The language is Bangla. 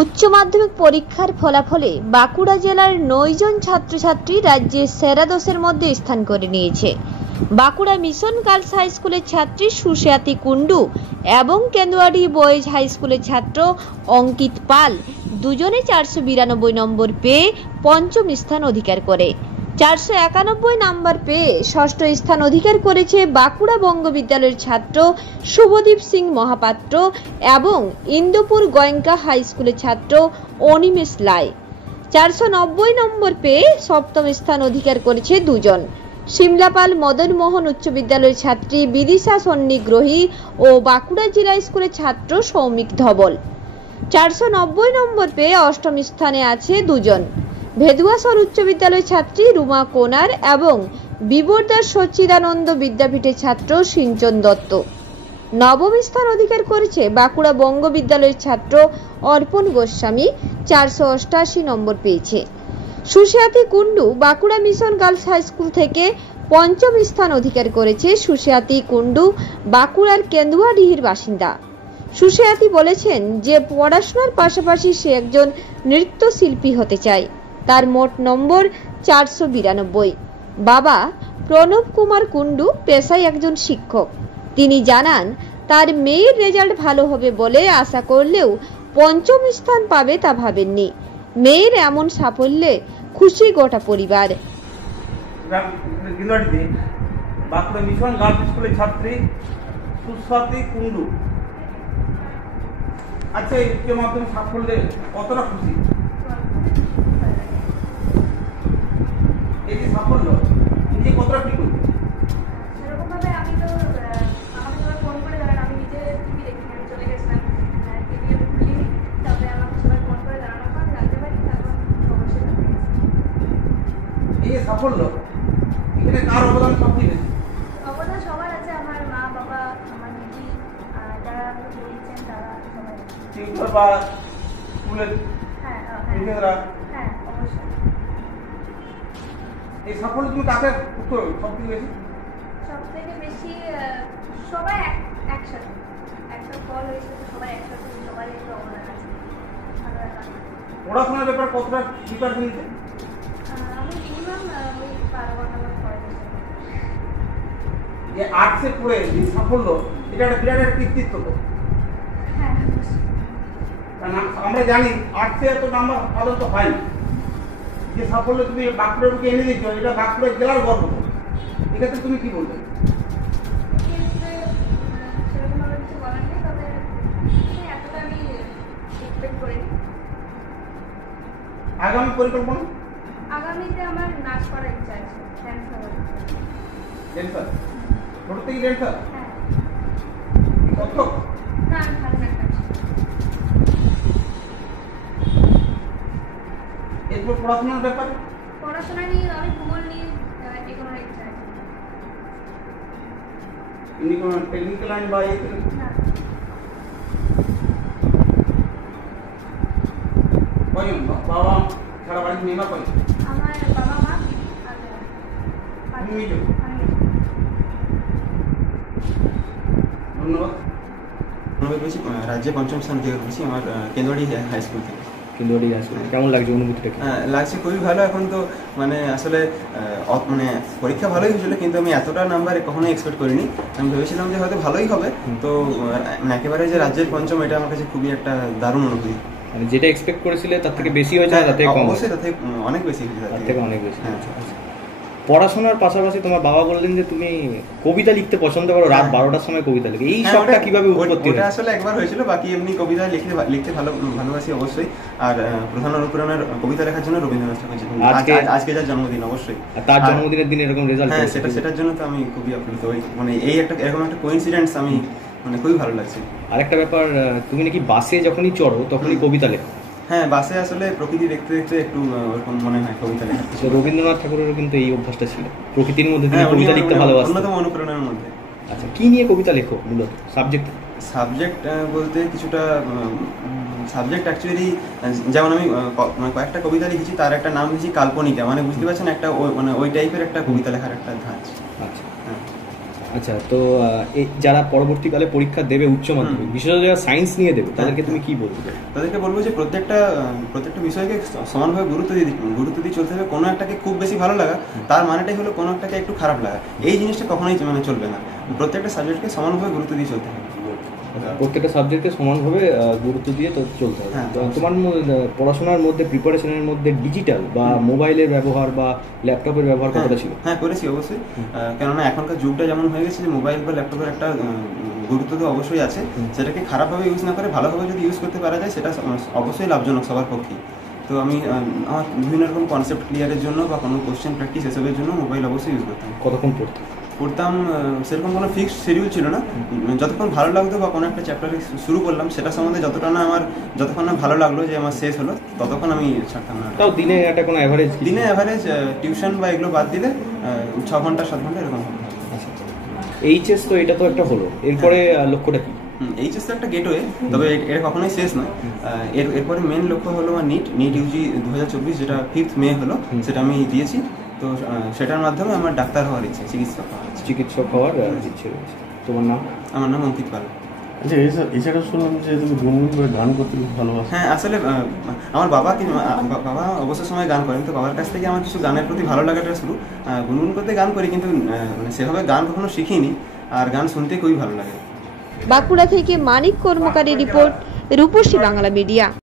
উচ্চ মাধ্যমিক পরীক্ষার ফলাফলে বাঁকুড়া জেলার ৯ জন ছাত্রছাত্রী রাজ্যের সেরা ১০-এর মধ্যে স্থান করে নিয়েছে। বাঁকুড়া মিশন গার্লস হাই স্কুলের ছাত্রী সুশাতি কুন্ডু এবং কেন্দুয়াডি বয়েজ হাই স্কুলের ছাত্র অঙ্কিত পাল দুজনে ৪৯২ নম্বর পেয়ে পঞ্চম স্থান অধিকার করে। ৪৯১ নম্বর পেয়ে ষষ্ঠ স্থান অধিকার করেছে বাঁকুড়া বঙ্গ বিদ্যালয়ের ছাত্র শুভদীপ সিং মহাপাত্র এবং ইন্দুপুর গোয়েঙ্কা হাই স্কুলের ছাত্র অনিমেষ লাই। ৪৯০ নম্বর পেয়ে সপ্তম স্থান অধিকার করেছে দুজন, সিমলাপাল মদন মোহন উচ্চ বিদ্যালয়ের ছাত্রী বিদিশা সন্নিগ্রহী ও বাঁকুড়া জেলা স্কুলের ছাত্র সৌমিক ধবল। ৪৯০ নম্বর পেয়ে অষ্টম স্থানে আছে দুজন, ভেদুয়াসর উচ্চ বিদ্যালয়ের ছাত্রী রুমা কোনার এবং বিবরদাস সচ্চিদানন্দ বিদ্যাপীঠের ছাত্র সিঞ্চন দত্ত। নবম স্থান অধিকার করেছে বাঁকুড়া বঙ্গ বিদ্যালয়ের ছাত্র অর্পণ গোস্বামী, ৪৮৮ নম্বর পেয়েছে। Sushati Kundu Bankura mission girls high school থেকে পঞ্চম স্থান অধিকার করেছে। সুশাতি কুন্ডু বাঁকুড়ার কেন্দুয়াডিহির বাসিন্দা। সুশাতি বলেছেন যে পড়াশোনার পাশাপাশি সে একজন নৃত্যশিল্পী হতে চায়। তার মোট নম্বর ৪৯২। বাবা প্রণব কুমার কুন্ডু পেশায় একজন শিক্ষক। তিনি জানান তার মেয়ের রেজাল্ট ভালো হবে বলে আশা করলেও পঞ্চম স্থান পাবে তা ভাবেননি। মেয়ের এমন সাফল্যে খুশি গোটা পরিবার। বাঁকুড়া মিশন গার্লস স্কুলের ছাত্রী সুশাতি কুন্ডু আচ্ছা, এই উচ্চ মাধ্যমিক সাফল্যে কতটা খুশি? এই যে সাফল্য নিজে কতটা ফিল করবে? সেরকম ভাবে আমি তো আমাকে সবাই ফোন করে জানান, আমি নিজে টিভি দেখি, আমি চলে গেছিলাম টিভি খুলি, তবে আমাকে সবাই ফোন করে জানানোর পর জানতে পারি, তারপর অবশ্যই এই যে সাফল্য এখানে কার অবদান সবচেয়ে বেশি? অবদান সবার আছে, আমার মা বাবা, আমার দিদি, যারা পড়িয়েছেন তারা সবাই। টিউটর বা স্কুলের শিক্ষকরা? হ্যাঁ, অবশ্যই। এই সাফল্য তুমি কাকে সবথেকে বেশি? সবথেকে বেশি সবাই একসাথে, একটা ফল হয়েছে তো সবাই একসাথে, সবাই একটু অবদান আছে। পড়াশোনার ব্যাপার কতটা প্রিপারেশন নিতে? আমি মিনিমাম ওই 12 ঘন্টা পড়ে। যে আর্টসে পড়ে যে সাফল্য, এটা একটা বিরাট একটা কৃতিত্ব তো। হ্যাঁ, কারণ আমরা জানি আর্টসে এত নাম্বার সাধারণত হয় না। যে সাফল্য তুমি বাঁকুড়াকে এনে দিচ্ছ, এটা বাঁকুড়া জেলার গর্ব। এক্ষেত্রে তুমি কি বলবে? সেরকমভাবে কিছু বলার নেই, তবে এতটা আমি এক্সপেক্ট করিনি। আগামী পরিকল্পনা? আগামীতে আমার নাচ করার ইচ্ছা আছে, ড্যান্স করার। ড্যান্সার? ছোট থেকে ড্যান্সার? হ্যাঁ। কত্থক? না, আমি ভারতনাট্যম। এরপর পড়াশোনার ব্যাপার? পড়াশোনা নিয়ে আমি ভূগোল নিয়ে এগোনোর ইচ্ছা আছে। এমনি কোনো টেকনিক্যাল লাইন বা না। কয়জন বাবা সারা বাড়িতে মেম্বার কয়জন? আমার বাবা মা আর তুমি নিজে? আমি। ধন্যবাদ। রাজ্যে পঞ্চম স্থান অধিকার করেছি আমার কেন্দুয়াডি হাই স্কুল থেকে। কেন্দুয়াডি হাই স্কুল কেমন লাগছে অনুভূতিটা? লাগছে খুবই ভালো। এখন তো মানে আসলে মানে পরীক্ষা ভালোই হয়েছিল, কিন্তু আমি এতটা নাম্বার কখনোই এক্সপেক্ট করিনি। আমি ভেবেছিলাম যে হয়তো ভালোই হবে, তো একেবারে যে রাজ্যের পঞ্চম, এটা আমার কাছে খুবই একটা দারুণ অনুভূতি। মানে যেটা এক্সপেক্ট করেছিলে তার থেকে বেশি হয়েছে না তার থেকে কম? অবশ্যই তার থেকে অনেক বেশি হয়েছে। তার থেকে অনেক বেশি। হ্যাঁ। পড়াশোনার পাশাপাশি তোমার বাবা বললেন যে তুমি কবিতা লিখতে পছন্দ করো, রাত 12টার সময় কবিতা লিখে, এই শখটা কিভাবে উৎপত্তি হলো? ওটা আসলে একবার হয়েছিল, বাকি এমনি কবিতা লিখতে ভালোবাসি অবশ্যই। আর প্রধান অনুপ্রেরণার কবিতা লেখার জন্য রবীন্দ্রনাথ ঠাকুর, আজকে যার জন্মদিন অবশ্যই, তার জন্মদিনের দিন এরকম রেজাল্ট। হ্যাঁ, সেটার জন্য তো আমি খুবই আপ্লুত। মানে এই এরকম একটা কোইন্সিডেন্স আমি মানে খুবই ভালো লাগছে। আরেকটা ব্যাপার, তুমি নাকি বাসে যখনই চড়ো তখনই কবিতা লেখো? হ্যাঁ, বাসে আসলে প্রকৃতি দেখতে দেখতে একটু ওরকম মনে হয় কবিতা লেখা। রবীন্দ্রনাথ ঠাকুরেরও কিন্তু এই অভ্যাসটা ছিল, প্রকৃতির মধ্যে তিনি কবিতা লিখতে ভালোবাসতেন, অন্যতম অনুপ্রেরণার মধ্যে। আচ্ছা, কি নিয়ে কবিতা লেখো মূলত? সাবজেক্ট বলতে কিছুটা সাবজেক্ট অ্যাকচুয়ালি, যেমন আমি কয়েকটা কবিতা লিখেছি, তার একটা নাম দিয়েছি কাল্পনিকা। মানে বুঝতে পারছেন, একটা মানে ওই টাইপের একটা কবিতা লেখার একটা ধাঁচ। আচ্ছা, হ্যাঁ। আচ্ছা, তো যারা পরবর্তীকালে পরীক্ষা দেবে উচ্চ মাধ্যমিক, বিশেষত যারা সায়েন্স নিয়ে দেবে, তাদেরকে তুমি কি বলবে? তাদেরকে বলবো যে প্রত্যেকটা বিষয়কে সমানভাবে গুরুত্ব দিয়ে চলতে হবে। কোনো একটাকে খুব বেশি ভালো লাগা তার মানেটাই হলো কোনো একটাকে একটু খারাপ লাগা, এই জিনিসটা কখনোই মানে চলবে না। প্রত্যেকটা সাবজেক্টকে সমানভাবে গুরুত্ব দিয়ে চলতে হবে। প্রত্যেকটা সাবজেক্টকে সমানভাবে গুরুত্ব দিয়ে তো চলতে হবে। হ্যাঁ। তোমার পড়াশোনার মধ্যে, প্রিপারেশনের মধ্যে ডিজিটাল বা মোবাইলের ব্যবহার বা ল্যাপটপের ব্যবহার কতটা ছিল? হ্যাঁ, করেছি অবশ্যই। কেননা এখনকার যুগটা যেমন হয়ে গেছে যে মোবাইল বা ল্যাপটপের একটা গুরুত্ব তো অবশ্যই আছে। সেটাকে খারাপভাবে ইউজ না করে ভালোভাবে যদি ইউজ করতে পারা যায় সেটা অবশ্যই লাভজনক সবার পক্ষেই। তো আমি আমার বিভিন্ন রকম কনসেপ্ট ক্লিয়ারের জন্য বা কোনো কোশ্চেন প্র্যাকটিস এসবের জন্য মোবাইল অবশ্যই ইউজ করতাম। কতক্ষণ পড়তাম সেরকম কোনো ফিক্সড শিডিউল ছিল না। যতক্ষণ ভালো লাগতো বা কোনো একটা চ্যাপ্টারে শুরু করলাম সেটা সম্বন্ধে যতক্ষণ না ভালো লাগলো যে আমার শেষ হলো ততক্ষণ আমি ছাড়তাম না। তাও দিনে একটা কোনো অ্যাভারেজ? দিনে অ্যাভারেজ টিউশন বা এগুলো বাদ দিলে 6 ঘন্টা 7 ঘন্টা এরকম হবে। এইচএস তো এটা তো একটা হলো, এরপরে লক্ষ্যটা কি? এইচএস তো একটা গেটওয়ে, তবে এটা কখনোই শেষ নয়। এরপরে মেন লক্ষ্য হলো আমার নিট ইউজি 2024, যেটা 5th মে হলো, সেটা আমি দিয়েছি। তো সেটার মাধ্যমে আমার ডাক্তার হওয়ার ইচ্ছে, চিকিৎসক হওয়ার ইচ্ছে রয়েছে। তোমার নাম? আমার নাম অঙ্কিত পাল। আচ্ছা, এছাড়া শুনলাম যে তুমি গুনগুন করে গান করতে খুব ভালোবাসো। হ্যাঁ, আসলে আমার বাবা অবসর সময় গান করেন, তো বাবার কাছ থেকে আমার কিছু গানের প্রতি ভালো লাগাটা শুরু। গুনগুন করতে গান করি, কিন্তু মানে সেভাবে গান কখনো শিখিনি, আর গান শুনতে খুবই ভালো লাগে। বাঁকুড়া থেকে মানিক কর্মকারী রিপোর্ট, রূপসী বাংলা মিডিয়া।